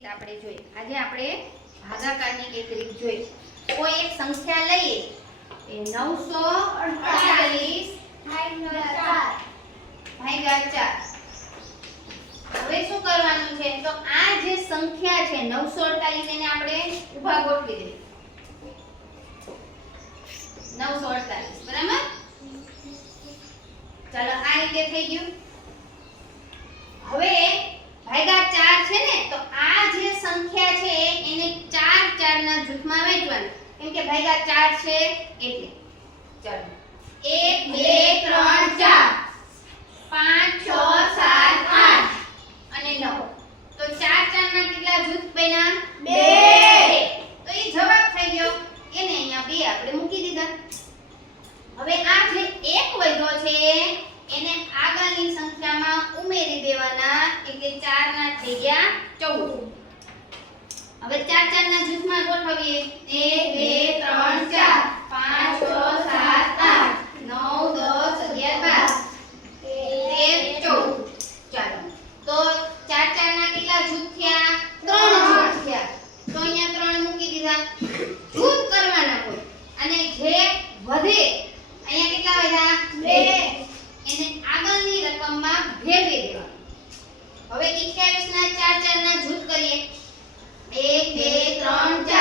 આપણે જોઈએ આજે આપણે ભાગાકારની એક રીત જોઈએ કોઈ એક સંખ્યા લઈએ એ 948 ભાગ્યા 4 હવે શું કરવાનું છે તો આ જે સંખ્યા છે 948 એને આપણે ઊભા ગોઠવી દઈએ 948 બરાબર ચાલો આ રીતે થઈ ગયું હવે ભાગ્યા 4 છે ને તો આ જે સંખ્યા છે એને 4 4 ના જૂથમાં વહેંચવાનું કેમ કે ભાગ્યા 4 છે એટલે ચાલો 1 2 3 4 5 6 7 8 અને 9 તો 4 4 ના કેટલા જૂથ બન્યા 2 તો એ જવાબ થઈ ગયો એને અહીંયા 2 આપણે મૂકી દીધા હવે આ જે એક વધ્યો છે એને આગળની સંખ્યામાં ઉમેરી દેવાના એટલે 4 ના થઈ ગયા 14 હવે 4 4 ના જૂથમાં ગોઠવીએ 1 2 3 4 5 6 7 8 9 10 11 12 13 14 ચાલો તો 4 4 ના કેટલા જૂથ થયા 3 જૂથ થયા તો અહીંયા 3 મૂકી દીધા જૂથ કરવાના કોઈ અને જે વધે અહીંયા કેટલા વધ્યા 2 એને આગળની રકમમાં ભેળવી દેવાનું હવે 21 ના 4 4 ના જૂથ કરીએ 1 2 3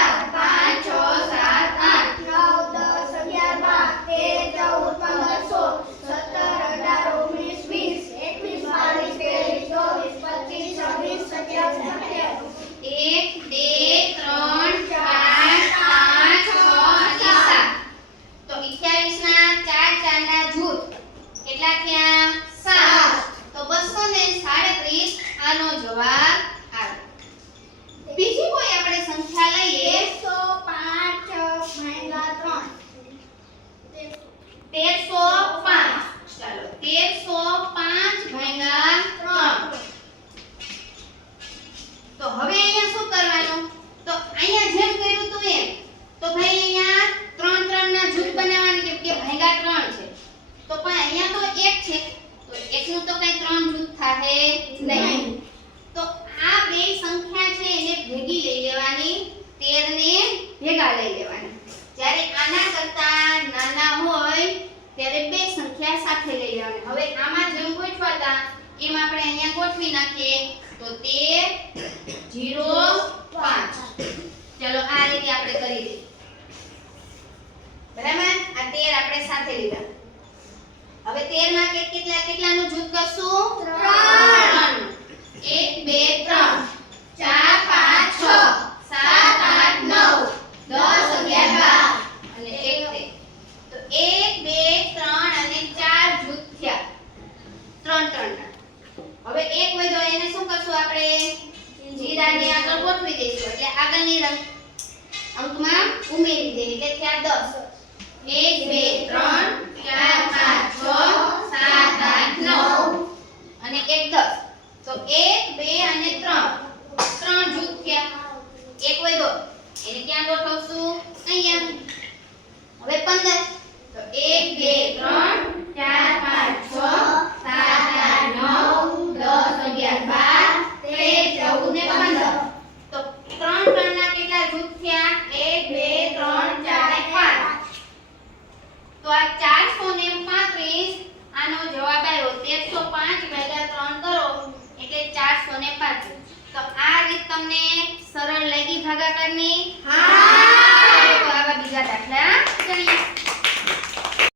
તો આ રીત તમને સરળ લાગી ભાગાકારની? હા.